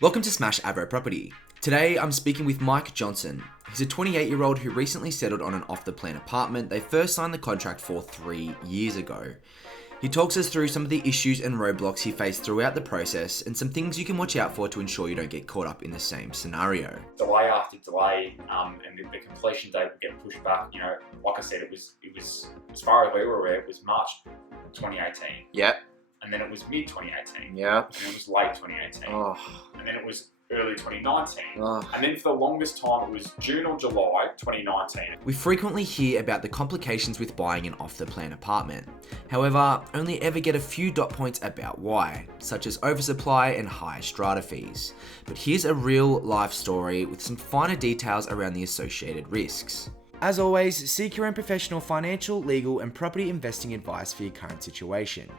Welcome to Smash Avro Property. Today I'm speaking with Mike Johnson. He's a 28-year-old who recently settled on an off-the-plan apartment they first signed the contract for 3 years ago. He talks us through some of the issues and roadblocks he faced throughout the process and some things you can watch out for to ensure you don't get caught up in the same scenario. Delay after delay, and the completion date would get pushed back. You know, like I said, it was as far as we were aware, it was March 2018. Yeah. And then it was mid 2018. Yeah. And then it was late 2018. Oh. And then it was early 2019. Oh. And then for the longest time, it was June or July 2019. We frequently hear about the complications with buying an off-the-plan apartment. However, only ever get a few dot points about why, such as oversupply and high strata fees. But here's a real life story with some finer details around the associated risks. As always, seek your own professional financial, legal, and property investing advice for your current situation.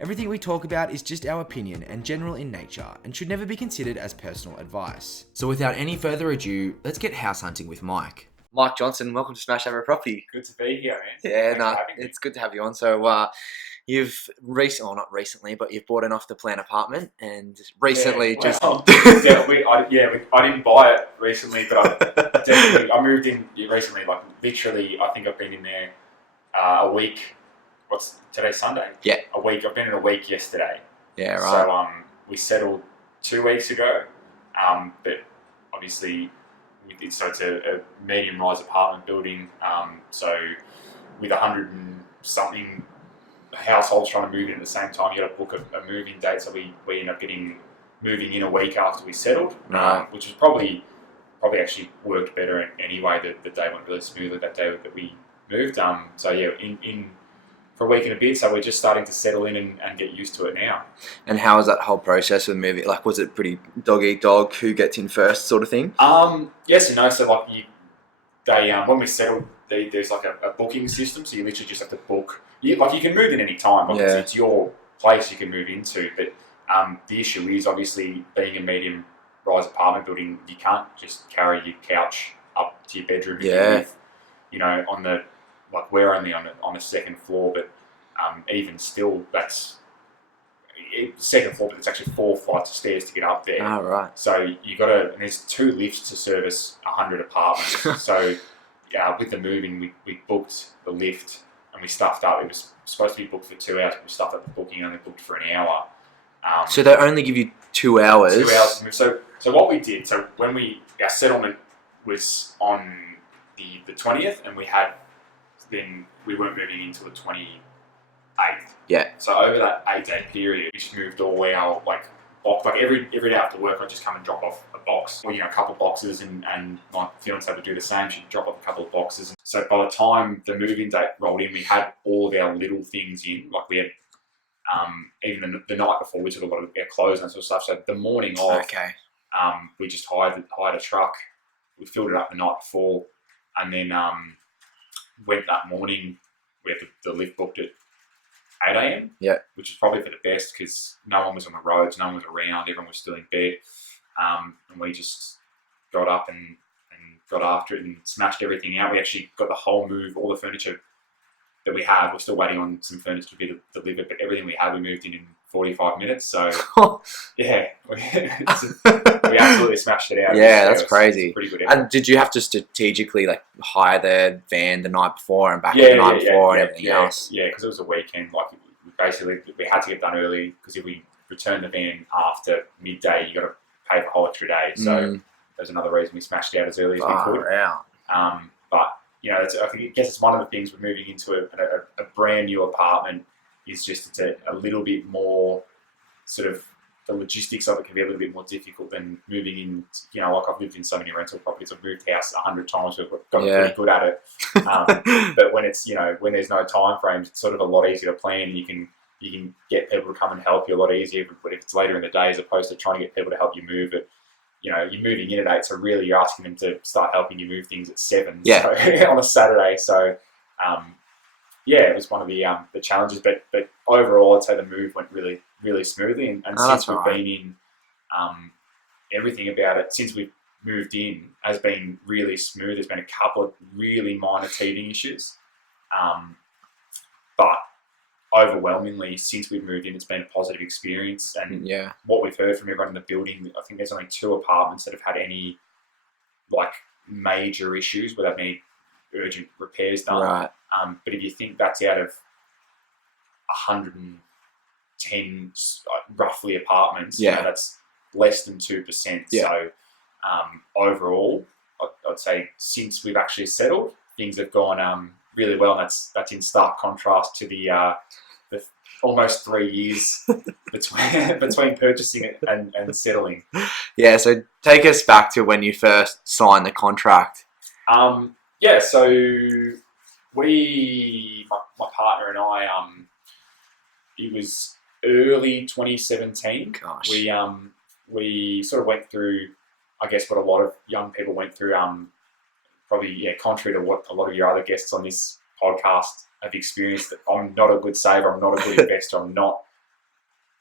Everything we talk about is just our opinion and general in nature and should never be considered as personal advice. So without any further ado, let's get house hunting with Mike. Mike Johnson, welcome to Smash Avro Property. Good to be here, man. Yeah, it's good to have you on. So you've not recently, but you've bought an off-the-plan apartment and recently I didn't buy it recently, but I moved in recently, like literally, I think I've been in there a week. What's today, Sunday? Yeah. A week. I've been in a week yesterday. Yeah, right. So we settled 2 weeks ago, but obviously it's a medium-rise apartment building. So with 100 and something households trying to move in at the same time, you got to book a move-in date. So we ended up moving in a week after we settled, right. Which was probably actually worked better anyway. The day went really smoothly that day that we moved. So yeah, in for a week and a bit, so we're just starting to settle in and get used to it now. And how was that whole process of moving? Like, was it pretty dog eat dog, who gets in first sort of thing? Yes and no. So like when we settled, there's like a booking system, so you literally just have to book. You can move in any time. Obviously, it's your place you can move into, but the issue is obviously being a medium-rise apartment building, you can't just carry your couch up to your bedroom. Yeah. We're only on a second floor, but even still, that's second floor, but it's actually 4 flights of stairs to get up there. Oh, right. So and there's 2 lifts to service 100 apartments. So with the moving, we booked the lift and we stuffed up. It was supposed to be booked for 2 hours, but we stuffed up the booking and only booked for an hour. So they only give you 2 hours? 2 hours to move. So what we did, our settlement was on the 20th, and then we weren't moving until the 28th. Yeah. So over that 8-day period, we just moved all our box. Like every day after work, I'd just come and drop off a box, or a couple of boxes, and my fiance had to do the same. She'd drop off a couple of boxes. So by the time the moving date rolled in, we had all of our little things in. Like we had even the night before, we took a lot of our clothes and that sort of stuff. So the morning of, we just hired a truck. We filled it up the night before, and then went that morning. We had the lift booked at 8 a.m. Yeah. Which is probably for the best because no one was on the roads, no one was around, everyone was still in bed. And we just got up and got after it and smashed everything out. We actually got the whole move, all the furniture that we have. We're still waiting on some furniture to be delivered, but everything we had, we moved in 45 minutes. So, yeah, we absolutely smashed it out. Yeah, that's crazy. Pretty good effort. And did you have to strategically hire the van the night before and back the night before and everything else? Yeah, because it was a weekend. We had to get done early because if we return the van after midday, you got to pay for a whole extra day. So there's another reason we smashed it out as early as we could. Wow. But I guess it's one of the things with moving into a brand new apartment is just it's a little bit more sort of the logistics of it can be a little bit more difficult than moving in. Like I've lived in so many rental properties, I've moved house 100 times, we've got pretty good at it. But when it's when there's no time frames, it's sort of a lot easier to plan. You can get people to come and help you a lot easier. But if it's later in the day, as opposed to trying to get people to help you move it. You're moving in at 8, so really you're asking them to start helping you move things at 7 on a Saturday. So, it was one of the challenges. But overall, I'd say the move went really, really smoothly. And since we've been in, everything about it, since we've moved in, has been really smooth. There's been a couple of really minor teething issues. But overwhelmingly, since we've moved in, it's been a positive experience. And what we've heard from everyone in the building, I think there's only 2 apartments that have had any like major issues where they've needed urgent repairs done. Right. But if you think that's out of 110 roughly apartments, that's less than 2%. So overall, I'd say since we've actually settled, things have gone really well, and that's in stark contrast to the almost 3 years between purchasing it and settling. Yeah, so take us back to when you first signed the contract. So my partner and I, it was early 2017. Gosh. We sort of went through, I guess, what a lot of young people went through, probably, contrary to what a lot of your other guests on this podcast have experienced, that I'm not a good saver, I'm not a good investor, I'm not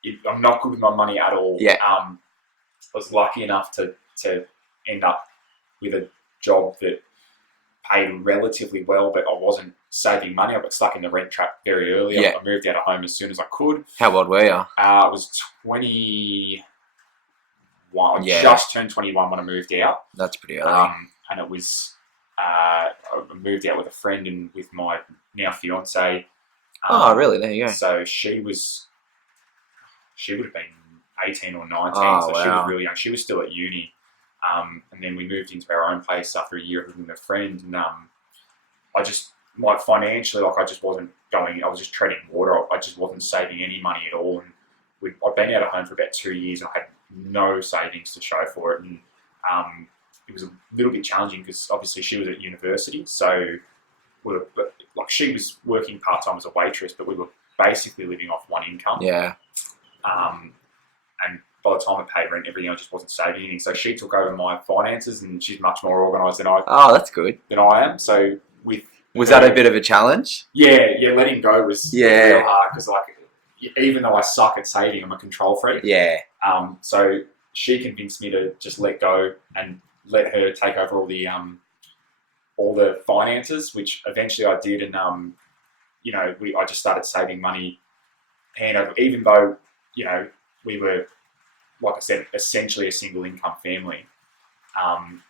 good with my money at all. I was lucky enough to end up with a job that paid relatively well, but I wasn't saving money. I got stuck in the rent trap very early. I moved out of home as soon as I could. How old were you? I was 21. I just turned 21 when I moved out. That's pretty early. And it was, I moved out with a friend and with my now fiance. Oh, really? There you go. So she would have been 18 or 19. Oh, so she was really young. She was still at uni. And then we moved into our own place after a year of living with a friend. And I just, financially, I just wasn't going, I was just treading water. I just wasn't saving any money at all. And I'd been out of home for about 2 years and I had no savings to show for it. And it was a little bit challenging because obviously she was at university. So she was working part-time as a waitress, but we were basically living off one income. Yeah. And by the time I paid rent and everything, I just wasn't saving anything. So she took over my finances, and she's much more organised than I. Oh, that's good. Than I am. So was that a bit of a challenge? Yeah. Letting go was real hard because even though I suck at saving, I'm a control freak. Yeah. So she convinced me to just let go and let her take over all the finances, which eventually I did, and I just started saving money hand over. Even though we were, like I said, essentially a single income family,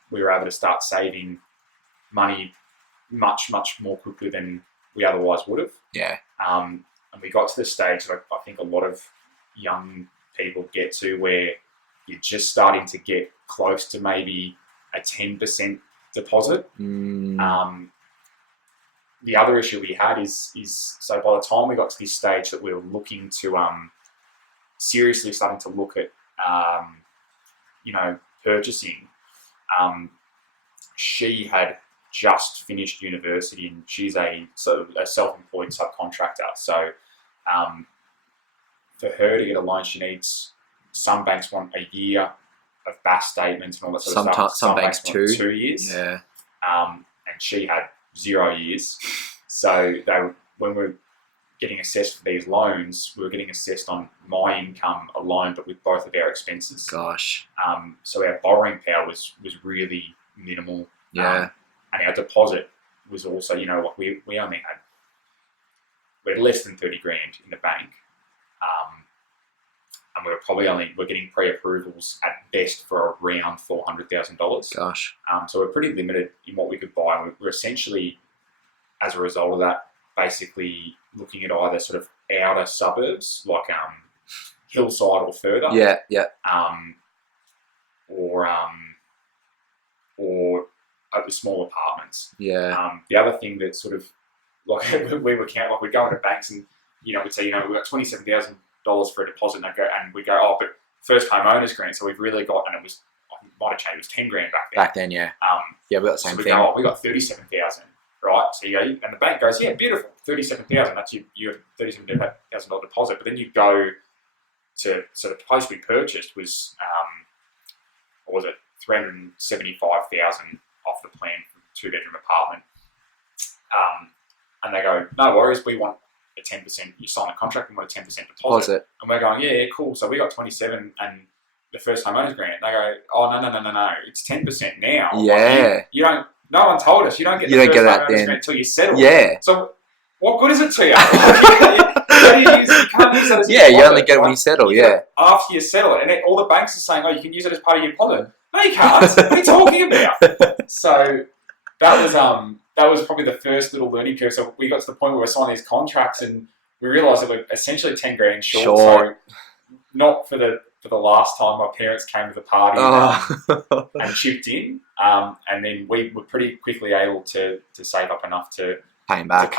we were able to start saving money much, much more quickly than we otherwise would have. Yeah. And we got to the stage that I think a lot of young people get to, where you're just starting to get close to maybe a 10% deposit. The other issue we had is so by the time we got to this stage that we were looking to seriously starting to look at purchasing, she had just finished university and she's a self-employed subcontractor. So for her to get a loan, she needs, some banks want a year of BAS statements and all that sort of stuff. Some banks want 2 years. Yeah. And she had 0 years. So when we were getting assessed for these loans, we were getting assessed on my income alone, but with both of our expenses. Gosh. So our borrowing power was really minimal. Yeah. And our deposit was also, we only had, we had less than 30 grand in the bank. And we're getting pre-approvals at best for around $400,000. Gosh. So we're pretty limited in what we could buy. And we're essentially, as a result of that, basically looking at either sort of outer suburbs, like Hillside or further. Yeah, yeah. Or the small apartments. Yeah. The other thing that sort of, we'd go into banks and, we'd say, we've got $27,000 for a deposit, and we go, but first home owners grant, so we've really got, and it was, I might have changed, it was 10 grand back then. Back then, yeah. Yeah, we got the same thing. Go, we got 37,000, right? So you go, and the bank goes, yeah, beautiful, 37,000. That's your $37,000 deposit. But then you go to, so the place we purchased was, what was it, 375,000 off the plan for a 2-bedroom apartment. And they go, no worries, we want a 10%, you sign a contract, we want a 10% deposit. And we're going, yeah, cool. So we got 27 and the first homeowners grant. They go, oh, no, it's 10% now. Yeah. Like you don't, no one told us, you don't get the first homeowners grant until you settle. Yeah. So what good is it to you? How do you use it? You can't use that as a Yeah, you deposit, only get it when you settle, yeah. After you settle it. And all the banks are saying, oh, you can use it as part of your deposit. No, you can't. What are you talking about? So that was probably the first little learning curve. So we got to the point where we're signing these contracts and we realised that we're essentially 10 grand short. So not for the last time my parents came to the party and chipped in. And then we were pretty quickly able to save up enough to pay them back.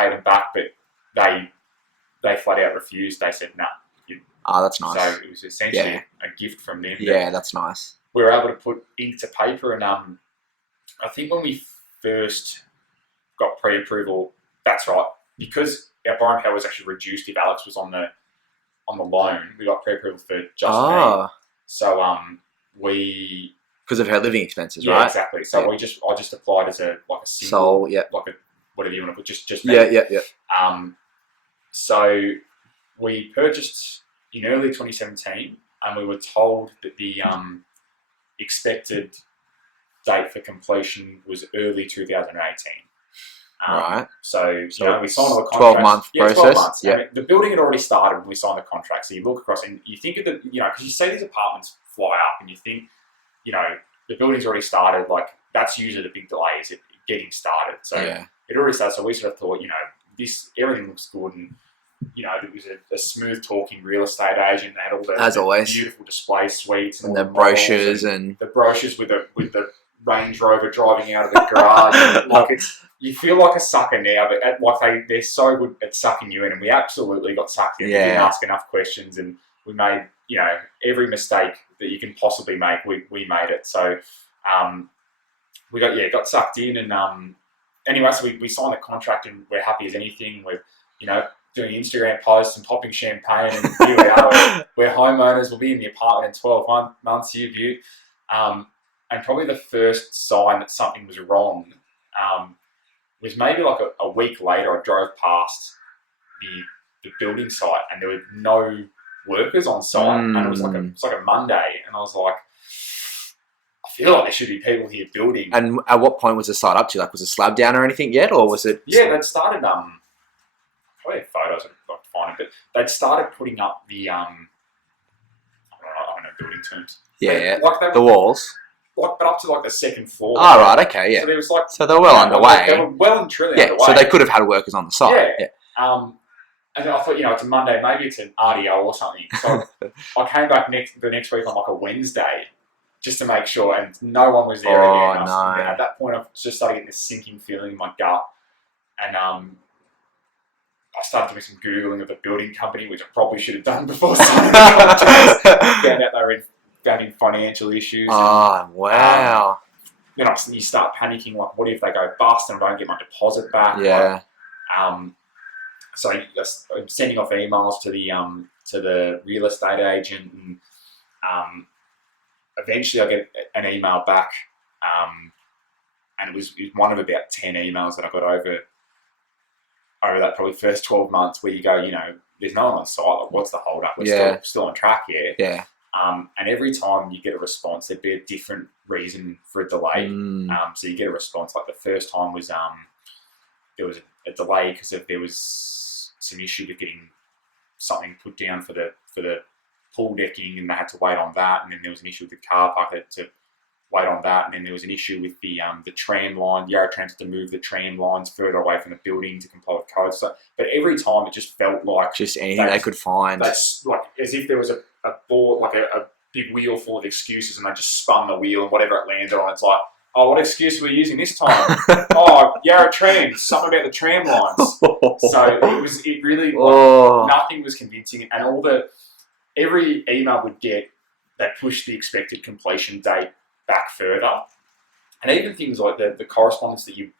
But they flat out refused. They said, no. That's nice. So it was essentially a gift from them. Yeah, that's nice. We were able to put ink to paper, and I think when we first got pre-approval, that's right, because our borrowing power was actually reduced if Alex was on the loan, we got pre-approval for just me. So we, because of her living expenses, right? Yeah, exactly. So I just applied as a single, sole, like a whatever you want to put, just me. Yeah. So we purchased in early 2017, and we were told that the expected date for completion was early 2018. Right. So we signed all the contracts. 12-month process. 12 months. Yeah. I mean, the building had already started when we signed the contract. So you look across and you think of because you see these apartments fly up and you think, the building's already started. Like, that's usually the big delay, is it getting started. So it already started. So we sort of thought, everything looks good, and it was a smooth talking real estate agent. They had all the beautiful display suites and the brochures and the brochures with the Range Rover driving out of the garage. You feel like a sucker now, but they're so good at sucking you in, and we absolutely got sucked in. We didn't ask enough questions, and we made every mistake that you can possibly make. We made it. So we got sucked in, and anyway, so we signed the contract, and we're happy as anything. We're doing Instagram posts and popping champagne, and here we are. We're homeowners. We'll be in the apartment in 12 months here, Butte. And probably the first sign that something was wrong was maybe like a week later. I drove past the building site, and there were no workers on site, and it was like a Monday, and I was like, I feel like there should be people here building. And at what point was the site up to? Like, was it slab down or anything yet, or was it? Yeah, they'd started. Probably photos I'd like to find it, but they'd started putting up the I don't know building terms. Yeah, the walls. But up to like the second floor. Oh, right, okay, yeah. So there was so they were well underway. They were well and truly underway. So they could have had workers on the site. Yeah. And I thought, it's a Monday, maybe it's an RDO or something. So I came back the next week on like a Wednesday just to make sure, and no one was there again. No. At that point, I just started getting this sinking feeling in my gut, and I started doing some Googling of the building company, which I probably should have done before signing the contract. Found out they were having financial issues. Oh, wow. Then you start panicking, like, what if they go bust and I don't get my deposit back? Yeah. So I'm sending off emails to the real estate agent, and eventually I get an email back, and it was one of about 10 emails that I got over that probably first 12 months, where you go, there's no one on site. Like, what's the hold up? We're still on track here. Yeah. And every time you get a response, there'd be a different reason for a delay. So you get a response. Like the first time was there was a delay because there was some issue with getting something put down for the pool decking, and they had to wait on that. And then there was an issue with the car park, they had to wait on that. And then there was an issue with the tram line. The Yarra Trams had to move the tram lines further away from the building to comply with codes. So, but every time it just felt like just anything they could find. That's like as if there was a board, like a big wheel full of excuses, and they just spun the wheel, and whatever it landed on, it's like, oh, what excuse were we using this time? Oh, Yarra Trams, something about the tram lines. So it really, nothing was convincing, and every email would get, they pushed the expected completion date back further, and even things like the correspondence that you'd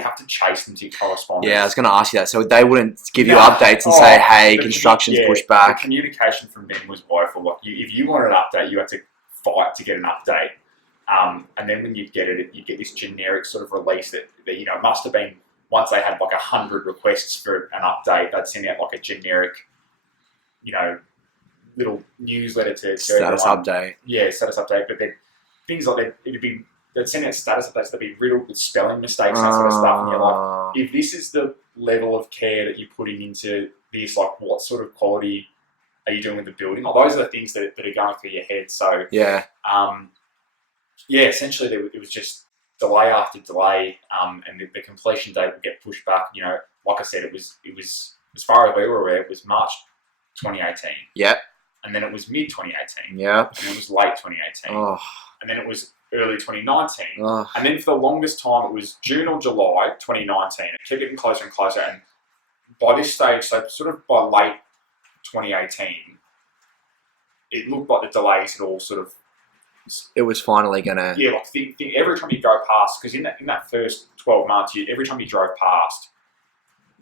have to chase them to correspondence. Yeah, I was going to ask you that. So they wouldn't give you updates and say, "Hey, construction's pushed back." The communication from them was woeful. Like, if you wanted an update, you had to fight to get an update. And then when you'd get it, you get this generic sort of release that it must have been, once they had like 100 requests for an update, they'd send out like a generic, little newsletter to status everyone. Update. Yeah, status update. But then things like they'd send out status updates that'd be riddled with spelling mistakes and that sort of stuff. And you're like, if this is the level of care that you're putting into this, like what sort of quality are you doing with the building? Like, those are the things that are going through your head. So essentially it was just delay after delay, and the completion date would get pushed back. You know, like I said, it was as far as we were aware, it was March 2018. Yep. And then it was mid 2018. Yeah. And it was late 2018. Oh. And then it was early 2019. Oh. And then for the longest time, it was June or July 2019. It kept getting closer and closer. And by this stage, so sort of by late 2018, it looked like the delays had all sort of... It was finally going to... Yeah, like every time you go past, because in that first 12 months, every time you drove past,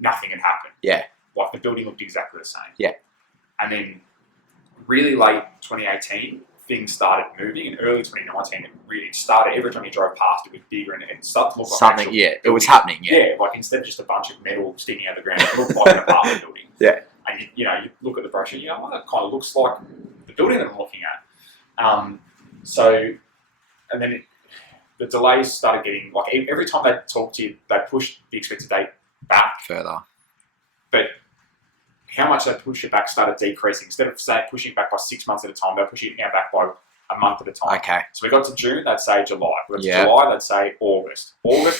nothing had happened. Yeah. Like the building looked exactly the same. Yeah. And then really late 2018, things started moving. In early 2019, it really started. Every time you drove past, it was bigger and it started to look like something. Yeah, it was happening. Yeah, like instead of just a bunch of metal sticking out of the ground, it looked like an apartment building. Yeah. And you look at the brochure, and well, that kind of looks like the building that I'm looking at. And then the delays started getting, like, every time they talked to you, they pushed the expected date back further. But how much they pushed it back started decreasing. Instead of, say, pushing it back by 6 months at a time, they're pushing it now back by a month at a time. Okay. So we got to June, they'd say July. We got to July, they'd say August.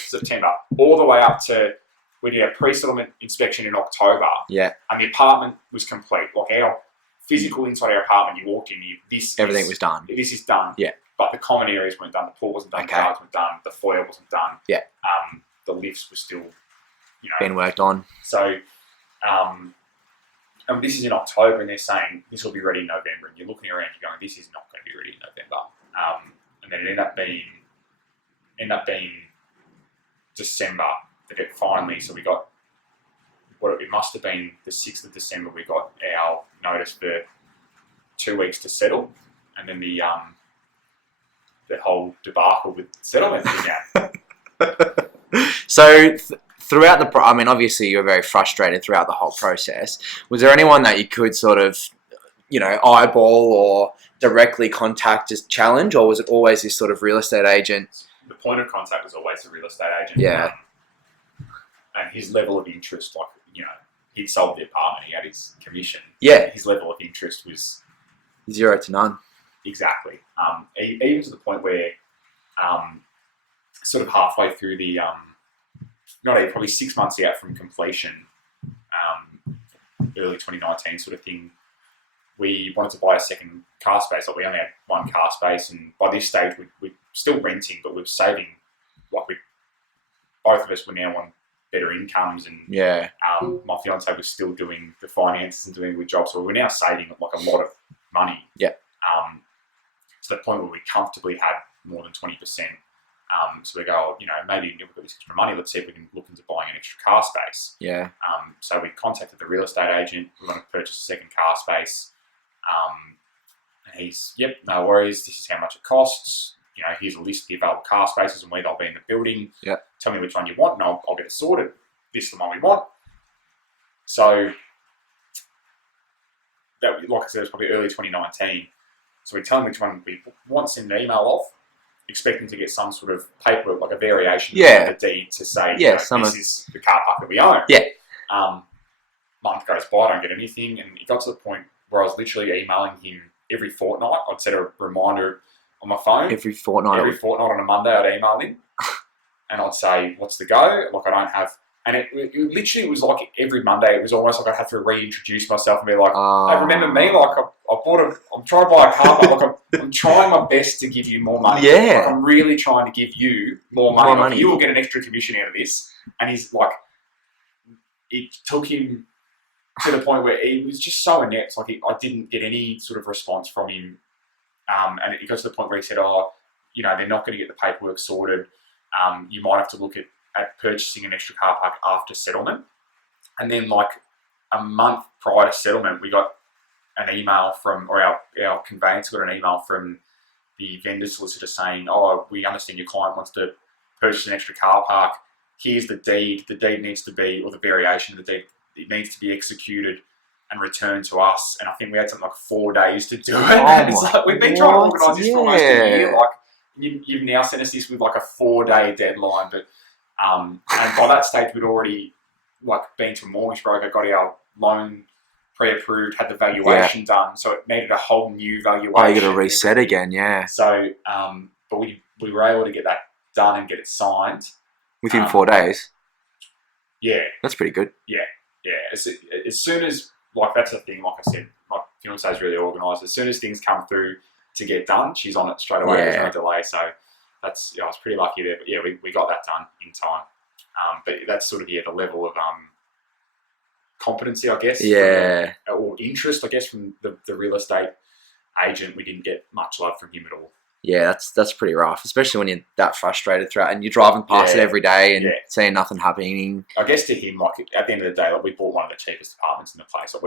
September, all the way up to, we did a pre-settlement inspection in October. Yeah. And the apartment was complete. Like our physical inside our apartment, you walked in, everything was done. This is done. Yeah. But the common areas weren't done. The pool wasn't done. The gardens weren't done. The foyer wasn't done. Yeah. The lifts were still, being worked on. So, and this is in October, and they're saying this will be ready in November. And you're looking around, you're going, this is not going to be ready in November. And then it ended up being December that it finally. So we got it must have been the 6th of December. We got our notice for 2 weeks to settle, and then the whole debacle with settlement began. So throughout obviously you were very frustrated throughout the whole process. Was there anyone that you could sort of, eyeball or directly contact as challenge, or was it always this sort of real estate agent? The point of contact was always the real estate agent. Yeah. And his level of interest, he'd sold the apartment, he had his commission. Yeah. His level of interest was 0 to none. Exactly. Even to the point where, sort of halfway through the, probably 6 months out from completion, early 2019 sort of thing, we wanted to buy a second car space. Like we only had one car space, and by this stage we're still renting, but we're saving. Both of us were now on better incomes, and my fiance was still doing the finances and doing a good job, so we're now saving like a lot of money. Yeah. To the point where we comfortably had more than 20%. So we go, maybe we've got this extra money, let's see if we can look into buying an extra car space. Yeah. So we contacted the real estate agent. We want to purchase a second car space. And he's, yep, no worries. This is how much it costs. Here's a list of the available car spaces and where they'll be in the building. Yeah. Tell me which one you want, and I'll get it sorted. This is the one we want. So, that, like I said, it was probably early 2019. So we tell them which one we want, send an email off, expecting to get some sort of paperwork, like a variation of the deed to say, this is the car park that we own. Yeah. Month goes by, I don't get anything, and it got to the point where I was literally emailing him every fortnight. I'd set a reminder on my phone. Every fortnight on a Monday, I'd email him, and I'd say, "What's the go?" Like I don't have, and it literally was like every Monday. It was almost like I had to reintroduce myself and be like, "Hey, remember me? Like I'm trying to buy a car, but like I'm trying my best to give you more money. Yeah, like, I'm really trying to give you more money. Like, you will get an extra commission out of this." And he's like, it took him to the point where he was just so inept. Like I didn't get any sort of response from him. And it got to the point where he said, they're not going to get the paperwork sorted. You might have to look at purchasing an extra car park after settlement. And then like a month prior to settlement, we got an email our conveyancer got an email from the vendor solicitor saying, we understand your client wants to purchase an extra car park. Here's the deed. The deed needs to be, or the variation of the deed, it needs to be executed and returned to us. And I think we had something like 4 days to do it. And it's like, we've been trying to organise this for almost a year. Like you've now sent us this with like a 4-day deadline. But and by that stage, we'd already like been to a mortgage broker, got our loan pre-approved, had the valuation done, so it needed a whole new valuation. Oh, you got to reset again, yeah. So, but we were able to get that done and get it signed within 4 days. Yeah, that's pretty good. Yeah. As soon as, like, that's the thing. Like I said, my fiance is really organised. As soon as things come through to get done, she's on it straight away. There's no delay. So that's, I was pretty lucky there. But yeah, we got that done in time. But that's sort of the level of competency, I guess. Or interest, I guess, from the real estate agent. We didn't get much love from him at all. Yeah, that's pretty rough, especially when you're that frustrated throughout and you're driving past it every day and seeing nothing happening. I guess to him, like, at the end of the day, like, we bought one of the cheapest apartments in the place. Like,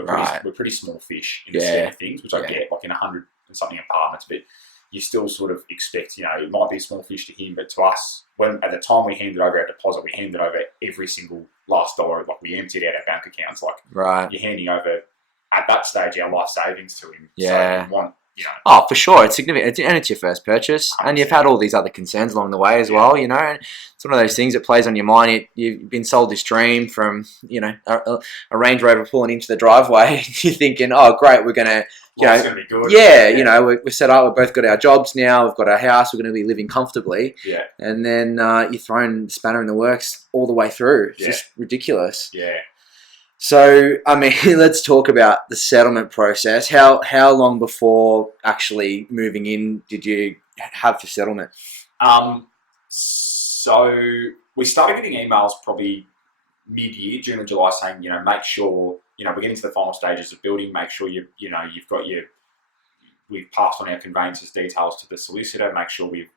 we're pretty small fish in the scheme of things, which I get, like, in 100 and something apartments, but you still sort of expect, it might be a small fish to him, but to us, when at the time we handed over our deposit, we handed over every single last dollar. Like, we emptied out our bank accounts. Like, you're handing over, at that stage, our life savings to him. So you want, Oh, for sure. It's significant. And it's your first purchase. 100%. And you've had all these other concerns along the way as well, And it's one of those things that plays on your mind. You've been sold this dream from, a Range Rover pulling into the driveway. You're thinking, oh, great, we're going to, it's going to be good. Yeah, we're set up. We've both got our jobs now. We've got our house. We're going to be living comfortably. Yeah. And then you're throwing the spanner in the works all the way through. It's just ridiculous. Yeah. So, I mean, let's talk about the settlement process. How long before actually moving in did you have the settlement? So we started getting emails probably mid-year, June and July, saying, make sure, we're getting to the final stages of building. Make sure you've got we've passed on our conveyances details to the solicitor. Make sure we're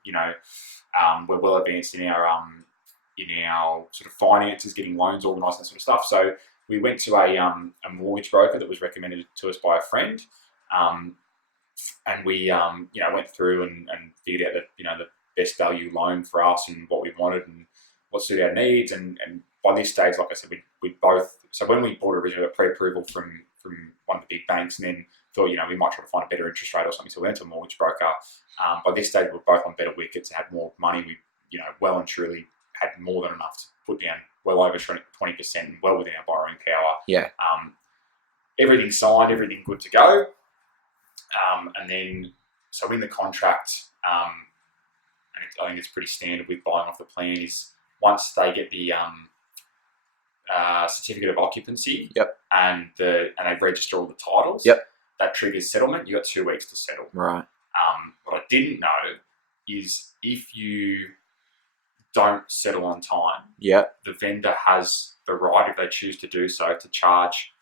well advanced in our sort of finances, getting loans organised and that sort of stuff. So we went to a mortgage broker that was recommended to us by a friend, and we went through and figured out that the best value loan for us and what we wanted and what suited our needs. And by this stage, like I said, we both. So when we bought originally a pre-approval from one of the big banks, and then thought we might try to find a better interest rate or something, so we went to a mortgage broker. By this stage, we're both on better wickets, had more money. We well and truly had more than enough to put down well over 20% and well within our borrowing power. Yeah. Everything signed, everything good to go. And then, so in the contract, and I think it's pretty standard with buying off the plan, is once they get the certificate of occupancy and they register all the titles, that triggers settlement. You got 2 weeks to settle. Right. What I didn't know is if you don't settle on time, the vendor has the right, if they choose to do so, to charge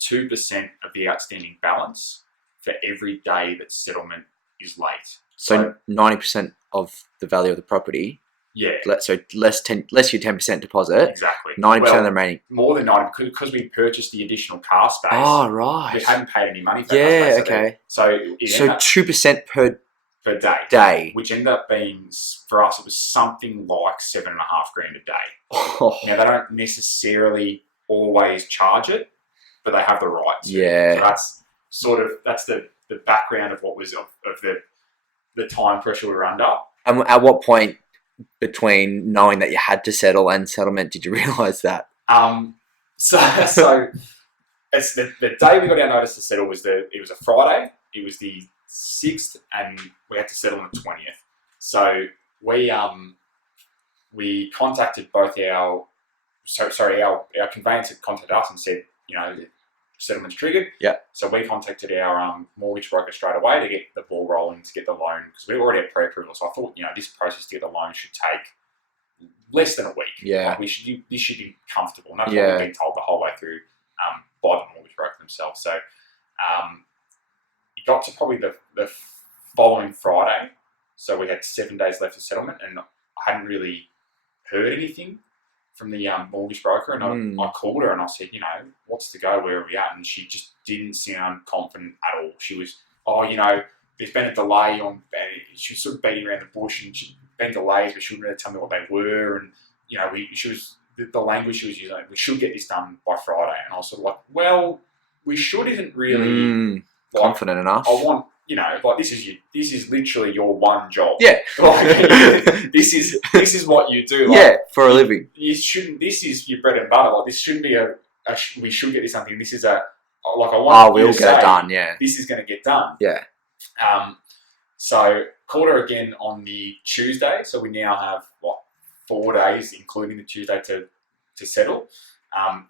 2% of the outstanding balance for every day that settlement is late. So 90% of the value of the property. Yeah. So less your 10% deposit. Exactly. 90% of the remaining. More than 90% because we purchased the additional car space. Oh, right. We hadn't paid any money for that. Yeah, okay. So 2% per day, which ended up being, for us, it was something like $7,500 a day. Oh. Now, they don't necessarily always charge it, but they have the right to. Yeah. So that's the background of what was of the time pressure we were under. And at what point between knowing that you had to settle and settlement did you realise that? So it's the day we got our notice to settle it was a Friday. It was the 6th, and we had to settle on the 20th. So we contacted both our conveyancer contacted us and said, settlement's triggered. Yeah. So we contacted our mortgage broker straight away to get the ball rolling to get the loan, because we already had pre-approval. So I thought, this process to get the loan should take less than a week. Yeah. Like this should be comfortable. And that's what we've been told the whole way through by the mortgage broker themselves. So it got to probably the following Friday. So we had 7 days left of settlement, and I hadn't really heard anything from the mortgage broker, and I called her and I said, what's the go, where are we at? And she just didn't sound confident at all. She was, there's been a delay on, she was sort of beating around the bush, and she'd been delays, but she wouldn't really tell me what they were, and she was, the language she was using, we should get this done by Friday. And I was sort of like, well, we should isn't really confident enough. I want, this is literally your one job. Yeah. This is what you do. For a living. You shouldn't. This is your bread and butter. This shouldn't be we should get this something. This is a like I want you we'll to get it say, done, yeah. this is going to get done. Yeah. So called her again on the Tuesday. So we now have 4 days, including the Tuesday, to settle.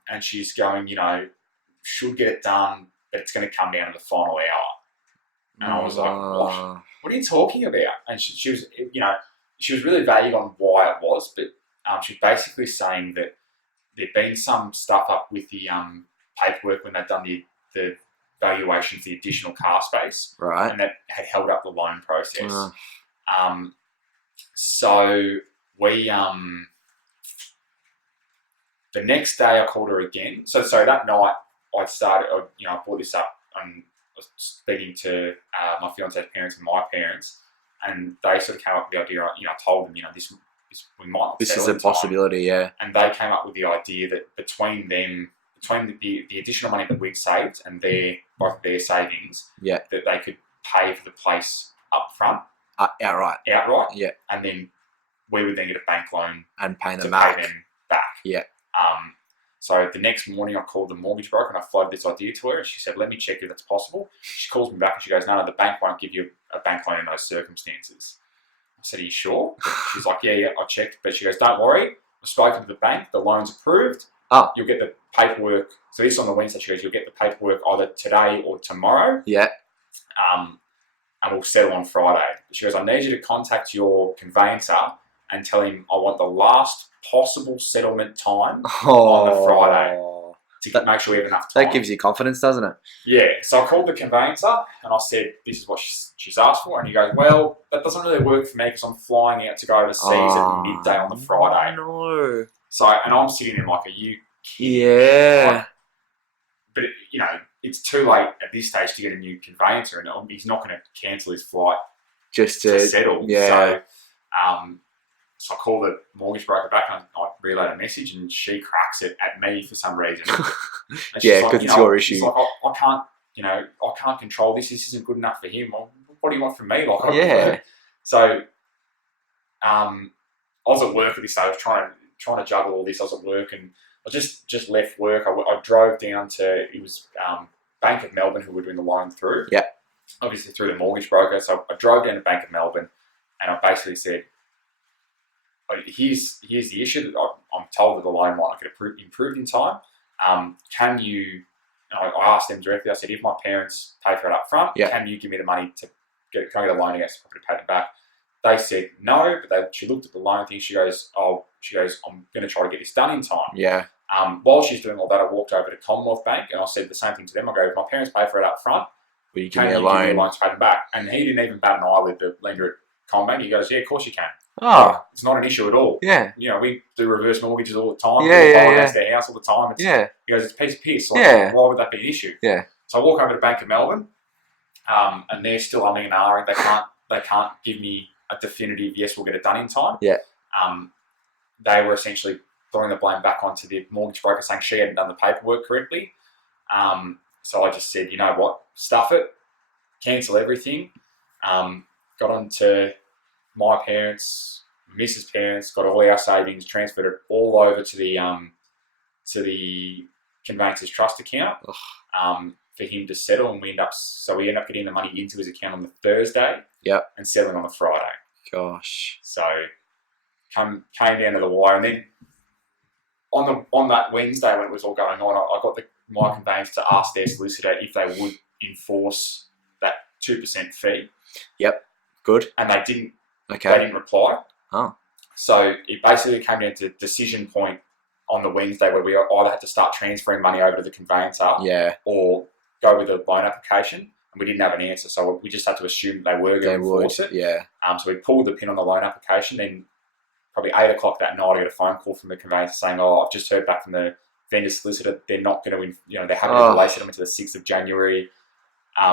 And she's going, should get it done, but it's going to come down to the final hour. And I was like, what? What are you talking about? And she was, she was really vague on why it was, but she was basically saying that there'd been some stuff up with the paperwork when they'd done the valuation for the additional car space, Right. and that had held up the loan process. So we the next day I called her again. So that night I brought this up and I was speaking to my fiance's parents and my parents, and they sort of came up with the idea. I told them, this we might not This settle is a in time. possibility, yeah. And they came up with the idea that between the additional money that we'd saved and both their savings, that they could pay for the place up front. Outright. Yeah. And then we would then get a bank loan and pay them back. Yeah. So the next morning I called the mortgage broker and I floated this idea to her, and she said, let me check if that's possible. She calls me back and she goes, no, the bank won't give you a bank loan in those circumstances. I said, are you sure? She's like, yeah, I checked. But she goes, don't worry, I've spoken to the bank, the loan's approved. You'll get the paperwork. So this on the Wednesday, she goes, you'll get the paperwork either today or tomorrow. Yeah. And we'll settle on Friday. She goes, I need you to contact your conveyancer and tell him I want the last possible settlement time on the Friday to make sure we have enough time. That gives you confidence, doesn't it? Yeah. So I called the conveyancer and I said, this is what she's asked for. And he goes, well, that doesn't really work for me because I'm flying out to go overseas at midday on the Friday. No. So, and I'm sitting there like, are you kidding? Yeah. But, it's too late at this stage to get a new conveyancer, and he's not going to cancel his flight just to settle. Yeah. So I called the mortgage broker back and I relayed a message, and she cracks it at me for some reason. Yeah, because it's your issue. She's like, I can't, I can't control this. This isn't good enough for him. Well, what do you want from me? So, I was at work at this stage. I was trying to juggle all this. I was at work and I just left work. I drove down to, it was Bank of Melbourne who were doing the loan through. Yeah. Obviously through the mortgage broker. So I drove down to Bank of Melbourne and I basically said, here's the issue. I'm told that the loan might not get improved in time. Can you, I asked them directly, I said, if my parents pay for it up front, can you give me the money to can I get a loan against the property to pay them back? They said no, but she looked at the loan thing. She goes, I'm going to try to get this done in time. Yeah. While she's doing all that, I walked over to Commonwealth Bank and I said the same thing to them. I go, if my parents pay for it up front, will you give me a loan to pay them back? And he didn't even bat an eyelid, the lender at Commonwealth Bank. He goes, yeah, of course you can. Oh. It's not an issue at all. Yeah. We do reverse mortgages all the time. Yeah. Against their house all the time. He goes, it's a piece of piss. Why would that be an issue? Yeah. So I walk over to Bank of Melbourne, and they're still umming and ahhing. They can't give me a definitive yes, we'll get it done in time. Yeah. They were essentially throwing the blame back onto the mortgage broker, saying she hadn't done the paperwork correctly. So I just said, you know what, stuff it, cancel everything. Got on to my parents, Mrs. Parents, got all our savings, transferred it all over to the conveyancer's trust account for him to settle, and we end up getting the money into his account on the Thursday. Yep. And settling on the Friday. Gosh. So came down to the wire, and then on that Wednesday when it was all going on, I got my conveyancer to ask their solicitor if they would enforce that 2% fee. Yep. Good. And they didn't. Okay. They didn't reply. Oh. So it basically came down to decision point on the Wednesday where we either had to start transferring money over to the conveyancer, or go with a loan application. And we didn't have an answer, so we just had to assume they were going to enforce it. Yeah. So we pulled the pin on the loan application. Then probably 8 o'clock that night, I got a phone call from the conveyancer saying, "Oh, I've just heard back from the vendor solicitor. They're not going to, they're happy to delay settlement to the 6th of January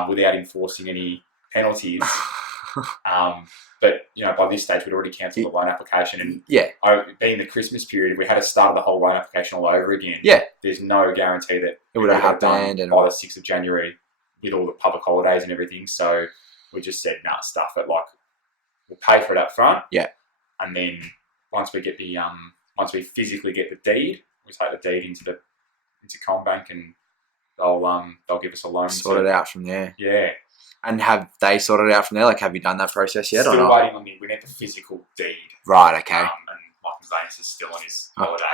without enforcing any penalties." But by this stage, we'd already cancelled the loan application, and being the Christmas period, we had to start the whole loan application all over again. Yeah. There's no guarantee that it would have happened by the 6th of January with all the public holidays and everything. So we just said, nah, stuff it. Like, we'll pay for it up front. Yeah. And then once we physically get the deed, we take the deed into Combank and they'll give us a loan. Sort it out from there. Yeah. And have they sorted it out from there? Like, have you done that process yet or Still not? waiting on we need the physical deed. Right, okay. And Michael Zanis is still on his holiday.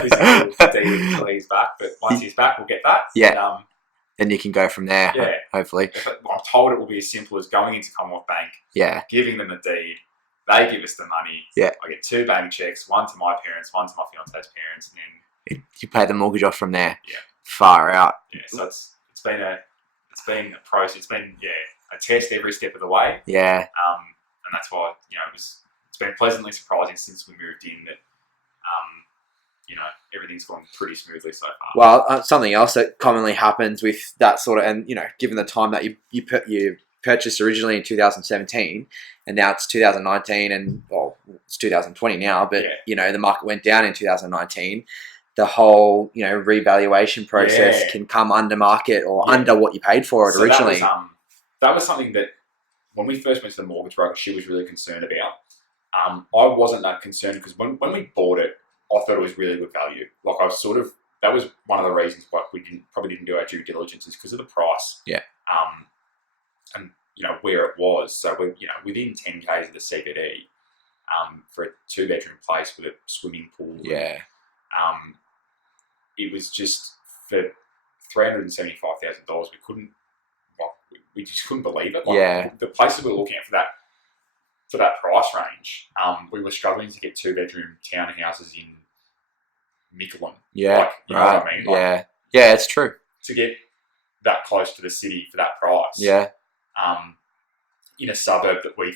Physical deed until he's back. But once he's back, we'll get that. Yeah. And, then you can go from there, yeah. Hopefully. I'm told it will be as simple as going into Commonwealth Bank, giving them the deed, they give us the money. Yeah. I get 2 bank checks, one to my parents, one to my fiance's parents, and then you pay the mortgage off from there. Yeah. Far out. Yeah. So it's been a process. It's been a test every step of the way. Yeah. And that's why it's been pleasantly surprising since we moved in that everything's gone pretty smoothly so far. Well, something else that commonly happens with that sort of, and given the time that you purchased originally in 2017, and now it's 2019, and it's 2020 now, but the market went down in 2019. The whole revaluation process can come under market or under what you paid for it originally. That was something that when we first went to the mortgage broker, she was really concerned about. I wasn't that concerned because when we bought it, I thought it was really good value. Like that was one of the reasons why we probably didn't do our due diligence, is because of the price. Yeah. And where it was. So we within 10 k's of the CBD, for a 2-bedroom place with a swimming pool. Yeah. It was just for $375,000. We just couldn't believe it. The places we were looking at for that price range, we were struggling to get 2-bedroom townhouses in Mickleham. Yeah, you know what I mean? Yeah, it's true. To get that close to the city for that price. Yeah. In a suburb that we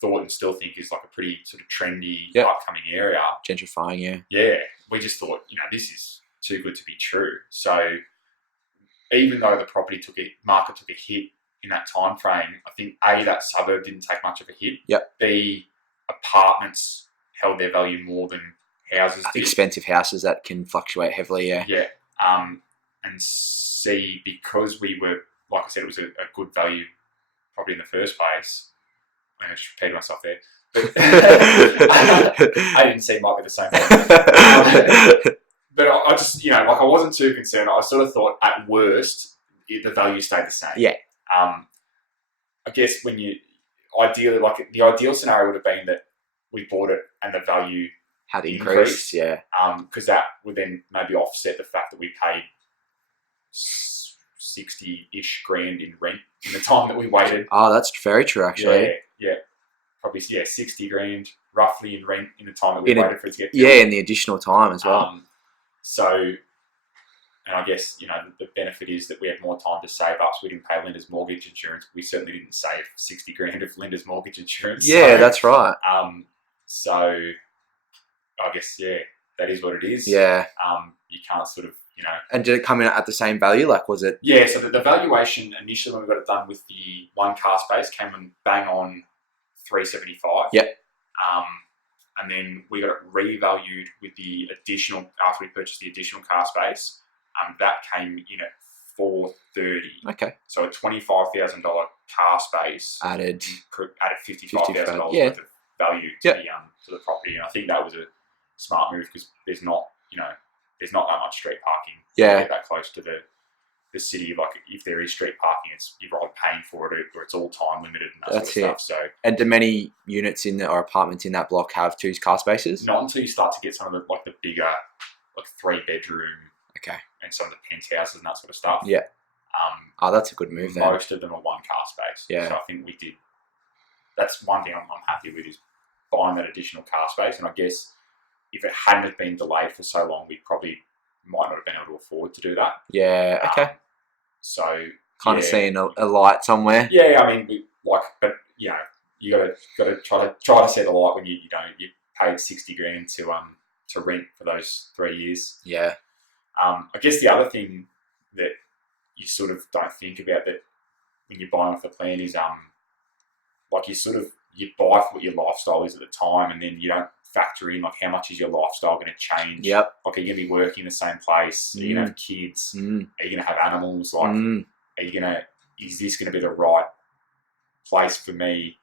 thought and still think is like a pretty sort of trendy, upcoming area. Gentrifying, yeah. Yeah, we just thought, this is too good to be true. So even though the market took a hit in that time frame, I think A, that suburb didn't take much of a hit. Yep. B, apartments held their value more than houses did. Expensive houses that can fluctuate heavily, yeah. Yeah. And C, because we were, like I said, it was a good value probably in the first place. I just repeated myself there. But A and C might be the same thing. But I just, I wasn't too concerned. I sort of thought at worst, the value stayed the same. Yeah. I guess when ideally, the ideal scenario would have been that we bought it and the value had increased, yeah. Because that would then maybe offset the fact that we paid 60-ish grand in rent in the time that we waited. Oh, that's very true, actually. Yeah. Probably, 60 grand roughly in rent in the time that we waited for it to get built. Yeah, in the additional time as well. And I guess, the benefit is that we had more time to save up, so we didn't pay lender's mortgage insurance. We certainly didn't save 60 grand of lender's mortgage insurance. Yeah, that's right. So I guess, that is what it is. Yeah. You can't sort of, And did it come in at the same value? Like, was it? Yeah, so the valuation initially when we got it done with the one car space came in bang on 375. Yep. And then we got it revalued with the additional, after we purchased the additional car space, that came in at 430. Okay. So a $25,000 car space added $55,000 worth of value to the property, and I think that was a smart move because there's not that much street parking. Yeah. To get that close to the city. Like if there is street parking, you're either paying for it or it's all time limited and that sort of stuff. So, and do many units or apartments in that block have 2 car spaces? Not until you start to get some of the bigger 3-bedroom. Okay. And some of the penthouses and that sort of stuff. Yeah. That's a good move then. Most of them are 1 car space. Yeah. So I think we did. That's one thing I'm happy with, is buying that additional car space. And I guess if it hadn't been delayed for so long, we probably might not have been able to afford to do that. Yeah. Okay. So kind of seeing a light somewhere. Yeah. I mean, but you gotta try to see the light when you paid 60 grand to rent for those 3 years. Yeah. I guess the other thing that you sort of don't think about that when you're buying off the plan is you buy for what your lifestyle is at the time, and then you don't factor in how much is your lifestyle going to change. Yep. Are you going to be working in the same place? Are you going to have kids? Are you going to have animals? Is this going to be the right place for me?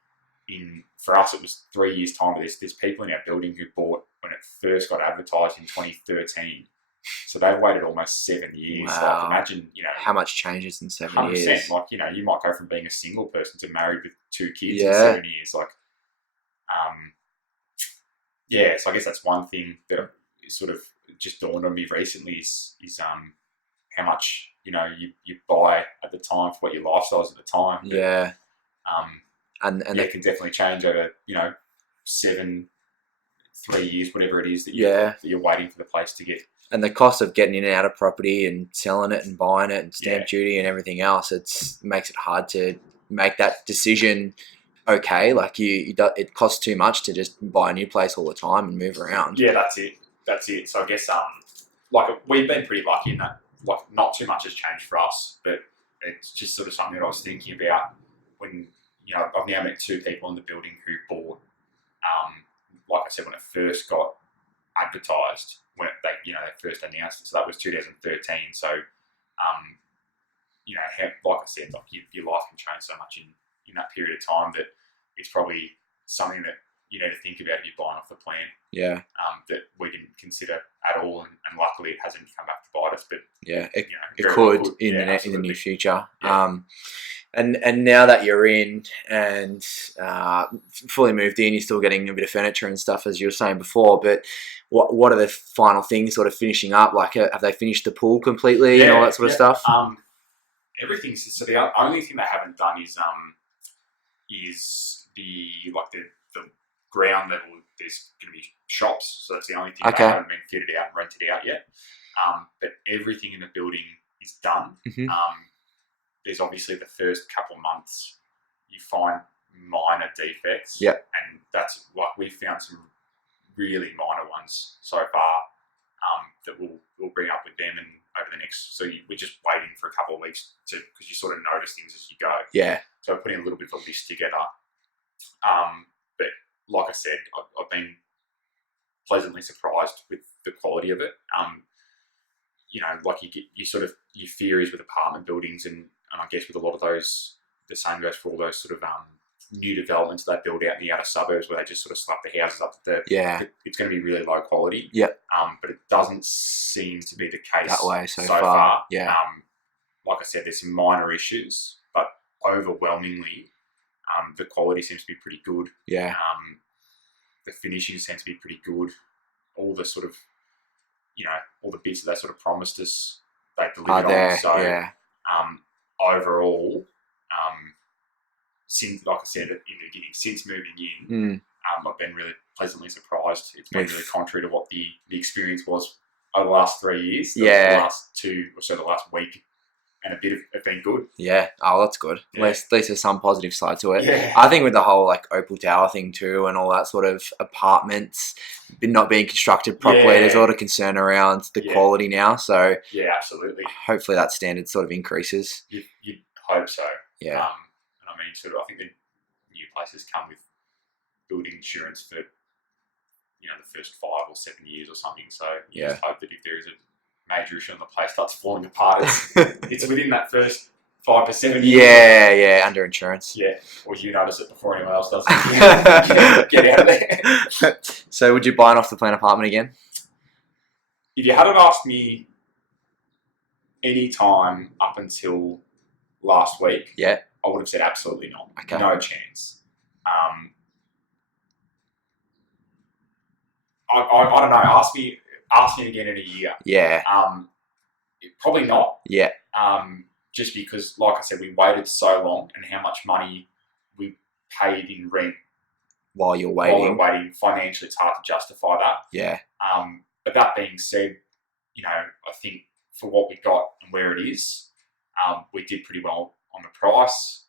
For us, it was 3 years time. But there's people in our building who bought when it first got advertised in 2013. So they've waited almost 7 years. Wow. Like imagine, How much changes in 7 100%. years? Like, you might go from being a single person to married with 2 kids in Yeah. 7 years. Like, so I guess that's one thing that sort of just dawned on me recently is how much you buy at the time for what your lifestyle is at the time. But, Yeah. And it can definitely change over 7, 3 years, whatever it is that you're waiting for the place to get. And the cost of getting in and out of property and selling it and buying it and stamp duty and everything else, makes it hard to make that decision. Okay, like it costs too much to just buy a new place all the time and move around. Yeah, that's it. So I guess like we've been pretty lucky in that, like, not too much has changed for us, but it's just sort of something that I was thinking about when I've now met 2 people in the building who bought, like I said, when it first got advertised, when they first announced it. So that was 2013. So like I said, like your life can change so much in that period of time that it's probably something that you need to think about if you're buying off the plan. Yeah. That we didn't consider at all, and luckily it hasn't come back to bite us. But yeah, it could in the near future. Yeah. And now that you're in and fully moved in, you're still getting a bit of furniture and stuff, as you were saying before. But what are the final things sort of finishing up? Like, have they finished the pool completely and all that sort of stuff? Everything's, so the only thing they haven't done is the ground level. There's going to be shops, so that's the only thing that haven't been fitted out and rented out yet. But everything in the building is done. Mm-hmm. There's obviously the first couple of months you find minor defects. Yep. And that's like, we've found some really minor ones so far that we'll bring up with them and over the next. So we're just waiting for a couple of weeks because you sort of notice things as you go. Yeah. So we're putting a little bit of a list together. But like I said, I've been pleasantly surprised with the quality of it. Like your theories with apartment buildings, and I guess with a lot of those, the same goes for all those sort of new developments they build out in the outer suburbs where they just sort of slap the houses up to it's going to be really low quality. Yep. But it doesn't seem to be the case that way so far. Yeah. Like I said, there's some minor issues, but overwhelmingly, the quality seems to be pretty good. Yeah. The finishing seems to be pretty good. All the sort of, all the bits that they sort of promised us, they delivered on. So, overall, since, like I said in the beginning, since moving in, I've been really pleasantly surprised. It's been really contrary to what the experience was over the last 3 years. The last 2 or so, the last week and a bit have been good. Yeah. Oh, that's good. Yeah. At least there's some positive side to it. Yeah. I think with the whole like Opal Tower thing too, and all that sort of apartments not being constructed properly, there's a lot of concern around the quality now. So yeah, absolutely. Hopefully that standard sort of increases. You'd hope so. Yeah. I mean, sort of, I think the new places come with building insurance for, the first 5 or 7 years or something. So you just hope that if there is a major issue and the place starts falling apart, it's within that first 5 to 7 years. Yeah, under insurance. Yeah, or you notice it before anyone else does. Get out of there. So would you buy an off-the-plan apartment again? If you hadn't asked me any time up until last week, I would have said absolutely not. Okay. No chance. I don't know. Ask me again in a year. Yeah. Probably not. Yeah. Just because, like I said, we waited so long, and how much money we paid in rent while you're waiting. While we're waiting, financially, it's hard to justify that. Yeah. But that being said, I think for what we got and where it is, we did pretty well on the price.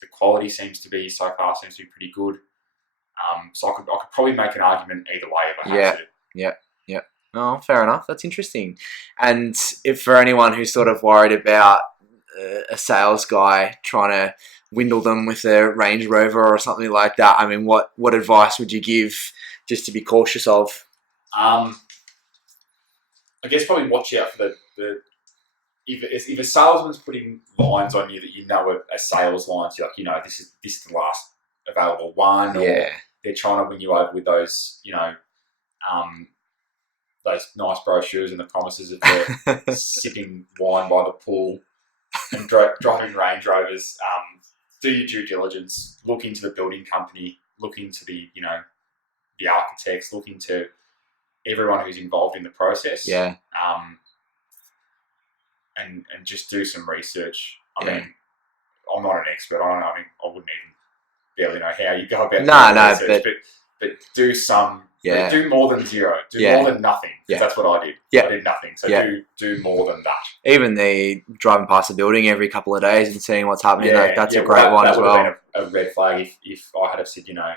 The quality seems to be pretty good. So I could probably make an argument either way if I had to. Yeah. Oh, fair enough. That's interesting. And if for anyone who's sort of worried about a sales guy trying to windle them with a Range Rover or something like that, I mean, what advice would you give just to be cautious of? I guess probably watch out for the if a salesman's putting lines on you that are sales lines, you're like, this is the last available one, or they're trying to win you over with those, those nice brochures and the promises of the sipping wine by the pool and driving Range Rovers. Do your due diligence. Look into the building company. Look into the architects. Look into everyone who's involved in the process. Yeah. And just do some research. I mean, I'm not an expert. I wouldn't even barely know how you go about doing research, but do some. Yeah. Do more than zero. Do more than nothing. That's what I did. I did nothing. So do more than that. Even the driving past the building every couple of days and seeing what's happening, that's a great one as well. That would have been a red flag if I had have said, I'm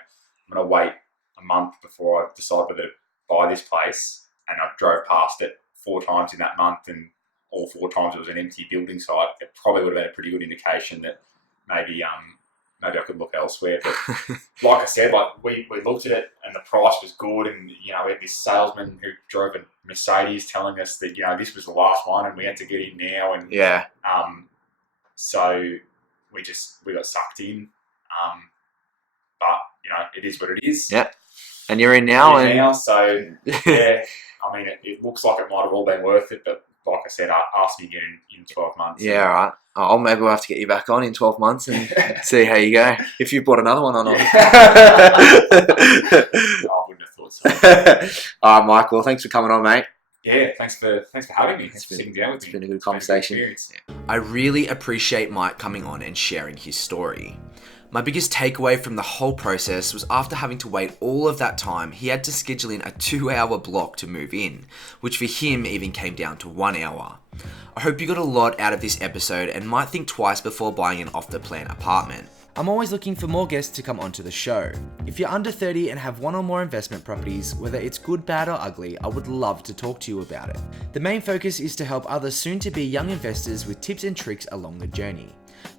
going to wait a month before I decide whether to buy this place, and I drove past it 4 times in that month, and all 4 times it was an empty building site. It probably would have been a pretty good indication that maybe I could look elsewhere. But like I said, we looked at it and the price was good, and we had this salesman who drove a Mercedes telling us that this was the last one and we had to get in now, and so we got sucked in. But it is what it is. Yeah, and you're in now. So yeah, I mean it looks like it might have all been worth it, but like I said, ask me again in 12 months. Yeah, all right. Maybe we'll have to get you back on in 12 months and see how you go. If you bought another one or not. I wouldn't have thought so. All right, Mike. Well, thanks for coming on, mate. Yeah, thanks for having me. Sitting down with me. It's been a good conversation. I really appreciate Mike coming on and sharing his story. My biggest takeaway from the whole process was after having to wait all of that time, he had to schedule in a 2-hour block to move in, which for him even came down to 1 hour. I hope you got a lot out of this episode and might think twice before buying an off-the-plan apartment. I'm always looking for more guests to come onto the show. If you're under 30 and have 1 or more investment properties, whether it's good, bad or ugly, I would love to talk to you about it. The main focus is to help other soon-to-be young investors with tips and tricks along the journey.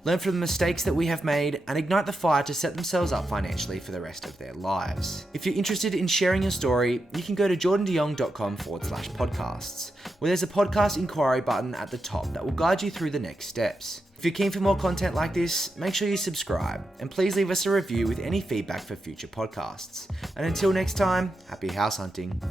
Learn from the mistakes that we have made and ignite the fire to set themselves up financially for the rest of their lives. If you're interested in sharing your story, you can go to jordandeyoung.com/podcasts, where there's a podcast inquiry button at the top that will guide you through the next steps. If you're keen for more content like this, make sure you subscribe and please leave us a review with any feedback for future podcasts. And until next time, happy house hunting.